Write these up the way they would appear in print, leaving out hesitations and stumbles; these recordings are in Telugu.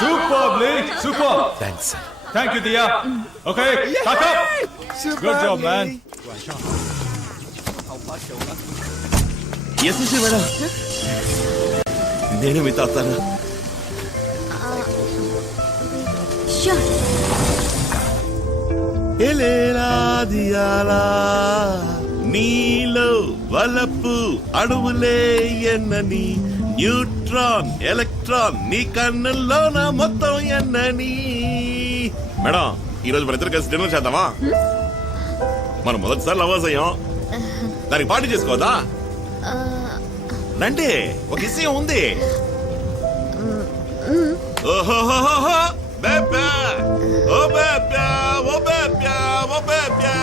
Superb, Lee. Superb. Thanks sir. Thank you, Dia. Okay, back up. Good job, man. SSC madam, నేను మీతో వస్తాను. నీలో వలపు అణువులే ఎన్నని, న్యూట్రాన్ ఎలక్ట్రాన్ నీ కన్నుల్లో నా మొత్తం ఎన్నని. మేడం, ఈరోజు మన ఇద్దరు కలిసి డిన్నర్ చేద్దామా? మనం మొదటిసారి లవర్స్ అయ్యాం, దానికి పార్టీ చేసుకోవద్దా? రండి, ఒక విషయం ఉంది. ఓహోహోహో బేబా, ఓ బేబా, ఓ బేబా, ఓ బేబా.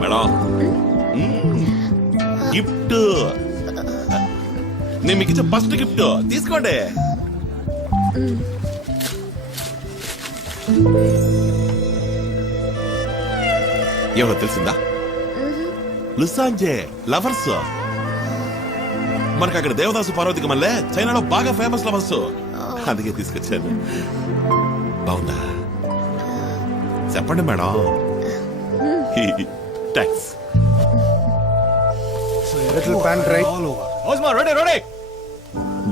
మేడం, గిఫ్ట్ నేను మీకు ఇచ్చే ఫస్ట్ గిఫ్ట్ తీసుకోండి. ఎవరో తెలిసిందా? లుసాంజే లవర్స్. మనకు అక్కడ దేవదాసు పార్వతికి మళ్ళీ చైనాలో బాగా ఫేమస్ లవర్స్, అందుకే తీసుకొచ్చాను. బాగుందా? చెప్పండి మేడం. థ్యాంక్స్.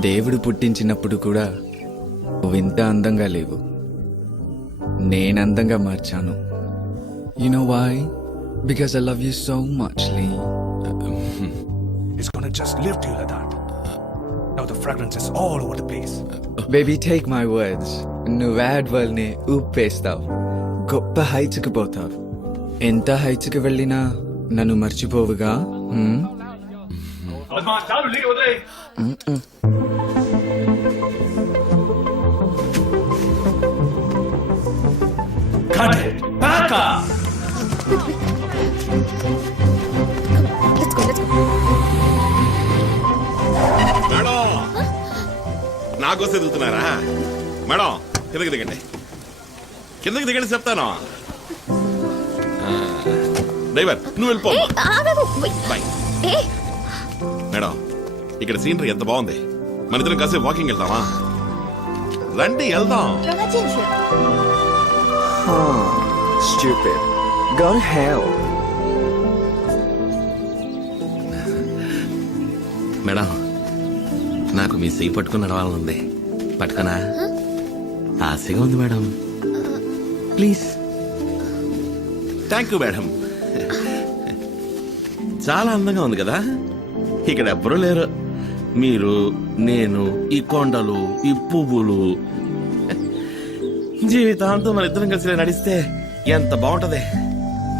దేవుడు పుట్టించినప్పుడు కూడా నువ్వు ఇంత అందంగా లేవు, నేనందంగా మార్చాను. You know why? Because I love you so much, Lee. It's gonna just lift you like that. Now the fragrance is all over the place. Baby, take my words. నువ్వు యాడ్ వల్ని ఊపేస్తావు, గొప్ప హైట్స్కి పోతావు. ఎంత హైట్స్కి వెళ్ళినా నన్ను మర్చిపోవుగా. Cut it. Back up. Let's go. Madam, నాకోసం ఎదుగుతున్నారా? మేడం, కిందకి దిగండి, కిందకి దిగండి చెప్తాను. డ్రైవర్, నువ్వు వెళ్ళిపో. బాయ్. మేడం, ఇక్కడ సీనరీ ఎంత బాగుంది. మన ఇద్దరం కాసేపు వాకింగ్ వెళ్దామా? రండి వెళ్దాం. Stupid. Go to hell. Madam, నాకు మీ చెయ్యి పట్టుకుని నడవాలనుంది. పట్టుకున్నా? ఆశగా ఉంది madam. Please. Thank you madam. చాలా అందంగా ఉంది కదా. ఇక్కడ ఎవ్వరూ లేరు, మీరు, నేను, ఈ కొండలు, ఈ పువ్వులు. జీవితాంతం మన ఇద్దరం కలిసి నడిస్తే ఎంత బాగుంటది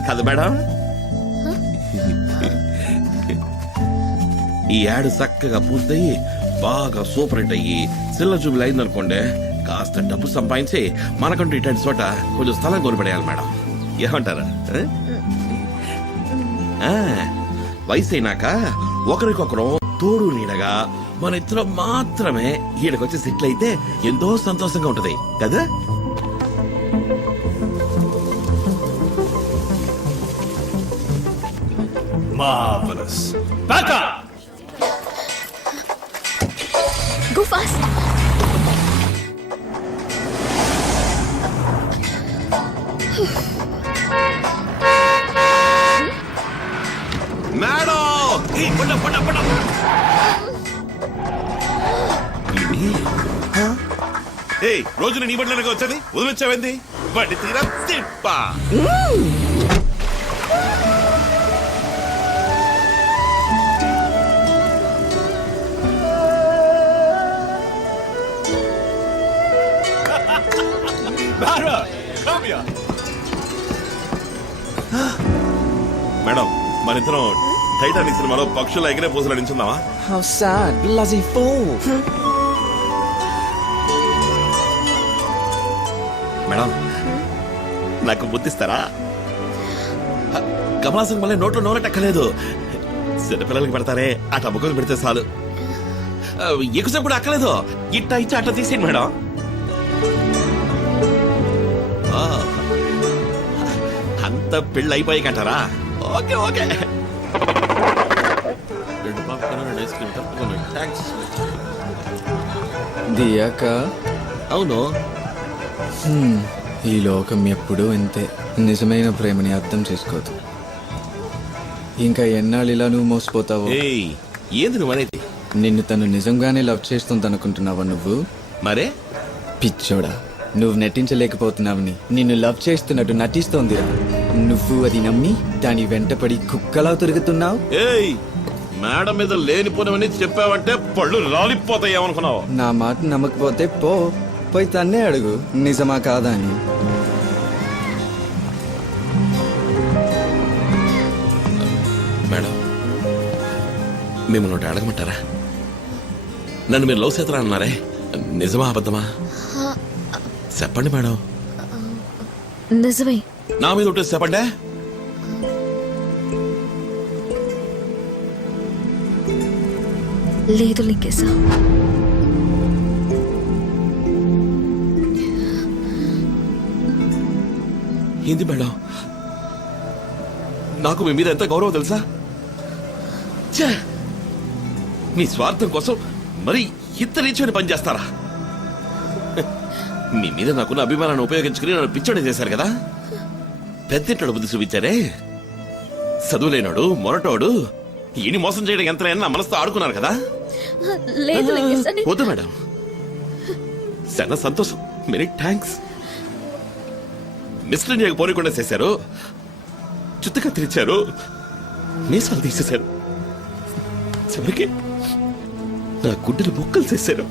కదా మేడం. ఈ యాడ్ చక్కగా పూర్తయి బాగా సూపర్ హిట్ అయ్యి సిల్ల చూపులు అయిందనుకోండి, కాస్త డబ్బు సంపాదించి మనకంటూ ఇట్లాంటి చోట కొంచెం స్థలం కొనిపడేయాలి మేడం. ఏమంటారు? వయసు అయినాక ఒకరికొకరు తోడు నీడగా మన ఇద్దరం మాత్రమే ఈడకొచ్చి సెటిల్ అయితే ఎంతో సంతోషంగా ఉంటది కదా. Marvelous. Back up. Go fast. Madam, రోజు నీ బట్టలకి వచ్చేది వదిలిచ్చావేంది? బట్టి తీరా తిప్పా. మేడం, మన ఇద్దరం టైటానిక్ సినిమాలో పక్షుల ఎగిరే పూసలు నడించుందామా? How sad, bloody fool. Madam, నాకు బుద్ధిస్తారా? కమలాసన్ మళ్ళీ నోట్లో నోరటక్కలేదు. చిన్నపిల్లలకి పెడతారే ఆ టబ్బుకొని పెడితే చాలు. ఎక్కువసేపు కూడా అక్కలేదు. ఇట్టా ఇచ్చి అట్లా తీసేయండి మేడం. అంతా పెళ్ళి అయిపోయాకంటారా? Okay okay. 2 popcorn 2 ice cream తప్పకుండా. థ్యాంక్స్. దియాక అవును. ఈ లోకం ఎప్పుడూ అంతే. నిజమైన ప్రేమని అర్థం చేసుకోదు. ఇంకా ఎన్నాళ్ళు ఇలా నువ్వు మోసపోతావు? ఏయ్, ఏంది నువ్వు అనేది? నిన్ను తను నిజంగానే లవ్ చేస్తుంది అనుకుంటున్నావా నువ్వు? మరే పిచ్చోడా, నువ్వు నటించలేకపోతున్నావని నిన్ను లవ్ చేస్తున్నట్టు నటిస్తోందిరా. నువ్వు అది నమ్మి దాని వెంటపడి కుక్కలా తిరుగుతున్నావు. ఏయ్, మేడం మీద లేనిపోనివని చెప్పావంటే పళ్ళు రాలిపోతాయి ఏమనుకున్నావు? నా మాట నమ్మకపోతే పోయి తన్నే అడుగు నిజమా కాదా అని. మేడం, మిమ్మల్ని ఒకటి అడగమంటారా? నన్ను మీరు లవ్ చేస్తారా అన్నారే, నిజమా అబద్ధమా చెప్పండి మేడం. నిజమే. నా మీద ఒకటి చెప్పండి. లేదు లింగేశ. ఏంది మేడం, నాకు మీ మీద ఎంత గౌరవం తెలుసా? ఛే! మీ స్వార్థం కోసం మరి ఇంత నీచని పని చేస్తారా? మీ మీద నాకున్న అభిమానాన్ని ఉపయోగించుకుని నన్ను పిచ్చోడి చేశారు కదా. పెద్దింటాడు బుద్ధి చూపించారే. చదువులేనాడు, మొరటోడు, ఈయన మోసం చేయడం ఎంత నా మనసుతో ఆడుకున్నారు కదా. లేదు లింగేశ. వద్దు మేడం, చాలా సంతోషం, మెనీ థ్యాంక్స్. మిస్టర్ ఇండియాకి పోనీకుండా చేశారు, చుట్టుగా తెరిచారు, మీసాలు తీసేశారు, చివరికి నా గుడ్డలు బుక్కలు చేశారు.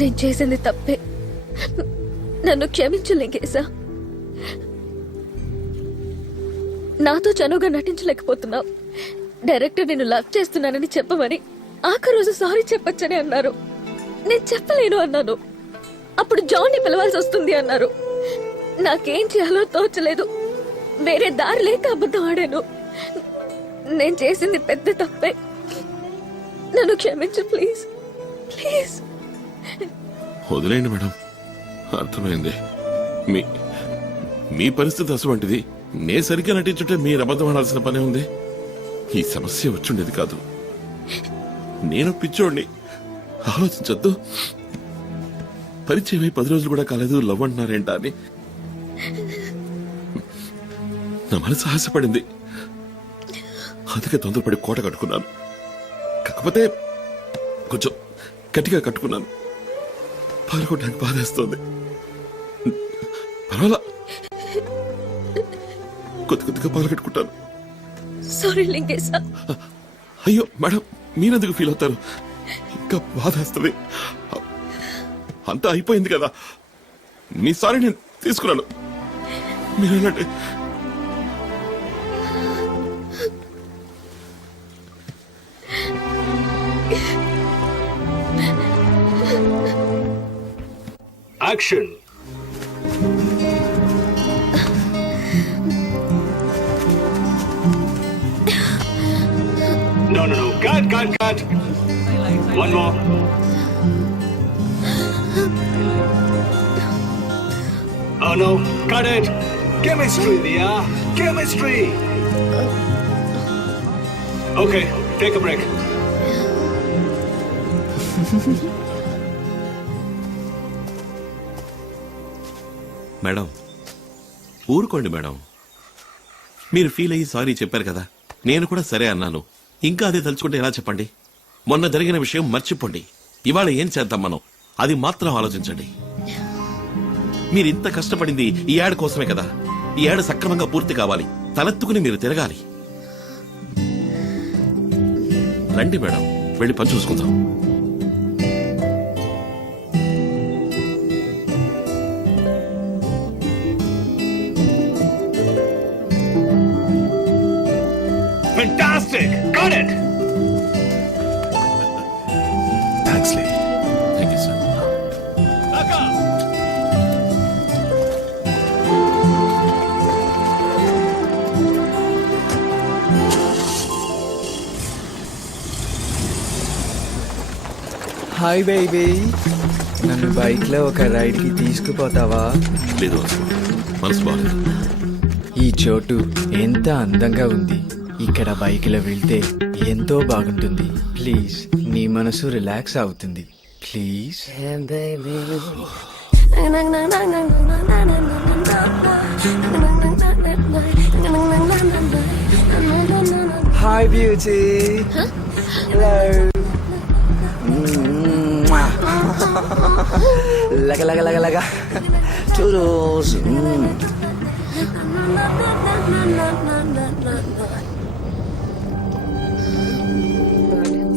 నేను చేసింది తప్పే. నన్ను క్షమించు లింగేశ. నాతో చనువుగా నటించలేకపోతున్నావు. డైరెక్టర్ నిన్ను లవ్ చేస్తున్నానని చెప్పమని ఆఖరి రోజు సారీ చెప్పొచ్చని అన్నారు. నేను చెప్పలేను అన్నాను. అప్పుడు జాన్ని పిలవాల్సి వస్తుంది అన్నారు. నాకేం చేయాలో తోచలేదు. వేరే దారి లేక అబద్ధం ఆడాను. నేను చేసింది పెద్ద తప్పే. నన్ను క్షమించు ప్లీజ్, ప్లీజ్. వదిలేండి మేడం, అర్థమైంది. మీ పరిస్థితి అటువంటిది. నే సరిగ్గా నటించుంటే మీరు అబద్ధం ఆడాల్సిన పనే ఉంది. ఈ సమస్య వచ్చుండేది కాదు. నేను పిచ్చోడిని, ఆలోచించొద్దు. పరిచయం 10 రోజులు కూడా కాలేదు, లవ్ అంటున్నారేంటా అని నా మనసు ఆశపడింది. అందుకే తొందరపడి కోట కట్టుకున్నాను. కాకపోతే కొంచెం గట్టిగా కట్టుకున్నాను. పాల్గొనడానికి బాధేస్తోంది. పర్వాలా, కొద్దిగా పాల్గొట్టుకుంటాను. సారీ లింగేశ. అయ్యో మేడం, మీరెందుకు ఫీల్ అవుతారు? ఇంకా బాధేస్తుంది. అంతా అయిపోయింది కదా. మీ సారీ నేను తీసుకున్నాను. మీరు వెళ్ళండి. Action. No. Cut. One more. Oh no, cut it. Chemistry, Dia. Chemistry. Okay, take a break. Madam, ఊరుకోండి మేడం. మీరు ఫీల్ అయ్యి సారీ చెప్పారు కదా, నేను కూడా సరే అన్నాను. ఇంకా అదే తలుచుకుంటే ఎలా చెప్పండి? మొన్న జరిగిన విషయం మర్చిపోండి. ఇవాళ ఏం చేద్దాం మనం, అది మాత్రం ఆలోచించండి. మీరు ఇంత కష్టపడింది ఈ యాడ్ కోసమే కదా. ఈ యాడ్ సక్రమంగా పూర్తి కావాలి, తలెత్తుకుని మీరు తిరగాలి. రండి మేడం, వెళ్ళి పని చూసుకుందాం. Fantastic! Got it! Thanks, Lee. Thank you sir. Hi baby, నన్ను బైక్ లో ఒక రైడ్ కి తీసుకుపోతావా? లేదు, మనసు బాగలేదు. ఈ చోటు ఎంత అందంగా ఉంది. ఇక్కడ బైక్ లో వెళ్తే ఎంతో బాగుంటుంది. ప్లీజ్, నీ మనసు రిలాక్స్ అవుతుంది. ప్లీజ్. Hi beauty. హలో. లగ లగ లగ లగ టూడోస్.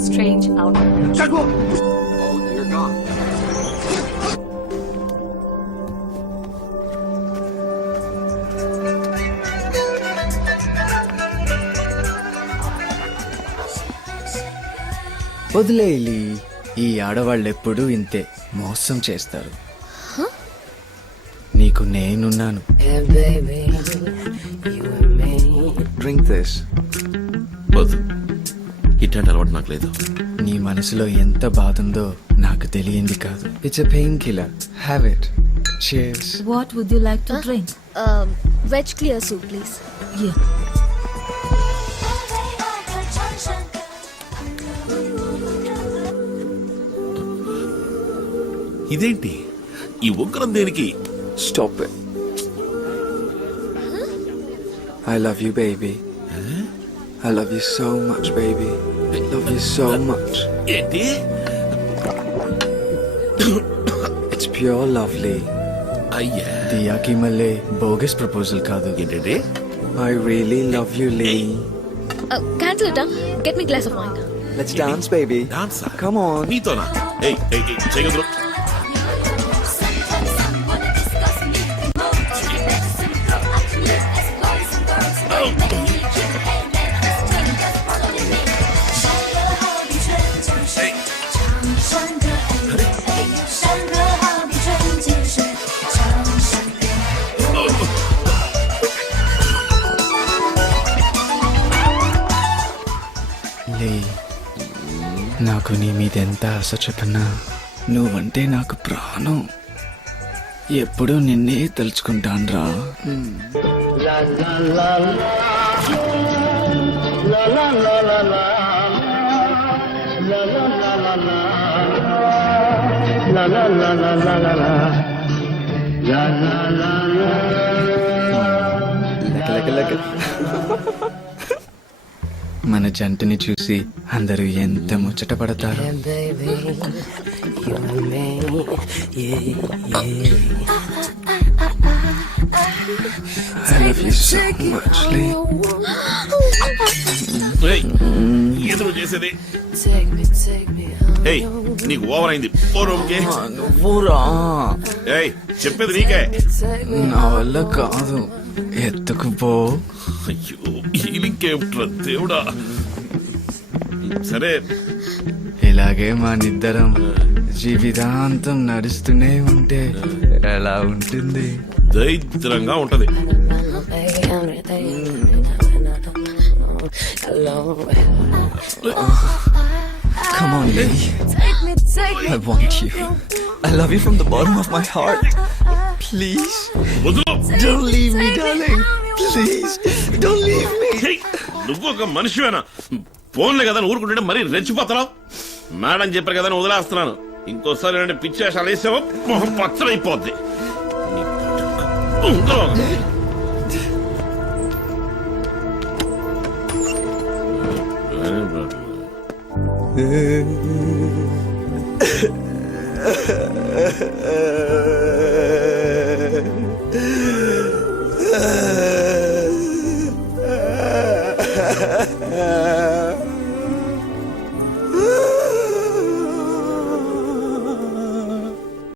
Strange outfit. వదిలేయి. ఈ ఆడవాళ్ళెప్పుడూ ఇంతే, మోసం చేస్తారు. నీకు నేనున్నాను. Drink this. వద్దు, ఇట్లాంటి అలవాటు నాకు లేదు. నీ మనసులో ఎంత బాధ ఉందో నాకు తెలియంది కాదు. It's a pain killer. Have it. Cheers. What would you like to drink? Veg clear soup please. Yeah. ఇదేంటి ఈ ఉగ్రం దేనికి? Stop it. I love you, baby. I love you so much, baby. I love you so much. ఏంటి? It's pure lovely. అయ్యా, దియాకి మళ్ళీ బోగస్ ప్రపోజల్ కాదు. ఏంటంటే? I really love you, Lee. Cancel it. Get me glass of wine. Let's dance, baby. డాన్సా? Come on. నీతోనా? ఏయ్ ఏయ్ ఏయ్, చేయగలరు? లే, నాకు నీ మీద ఎంత ఆశ చెప్పనా. నువ్వంటే నాకు ప్రాణం. ఎప్పుడూ నిన్నే తలుచుకుంటాన్రా. లక లక లక. మన జంటని చూసి అందరూ ఎంత ముచ్చట పడతారు. I love you so much, Lee. ఏయ్, ఎదురు చేసేది. ఏయ్, నీకు ఓవర్ అయింది. ఓ రూమ్కి. నువ్వురా. ఏయ్, చెప్పేది నీకే. నా వల్ల కాదు, ఎత్తుకుపో. అయ్యో, హీలింగ్కేమిట్రా దేవుడా. సరే, ఇలాగే నిద్దరం జీవితాంతం నడుస్తూనే ఉంటే ఎలా ఉంటుంది? దరిద్రంగా ఉంటది. Come on, Lee. I want you. I love you from the bottom of my heart. Please. వదులు. Don't leave me, darling. Please. Don't leave me. ఏయ్, నువ్వు ఒక మనిషివేనా? ఫోన్లే కదా ఊరుకుంటుంటే మరీ రెచ్చిపోతున్నావు. మేడం చెప్పారు కదా వదిలేస్తున్నాను. ఇంకోసారి రెండు పిచ్చేషాలు వేసావో మొహం పచ్చడైపోద్ది.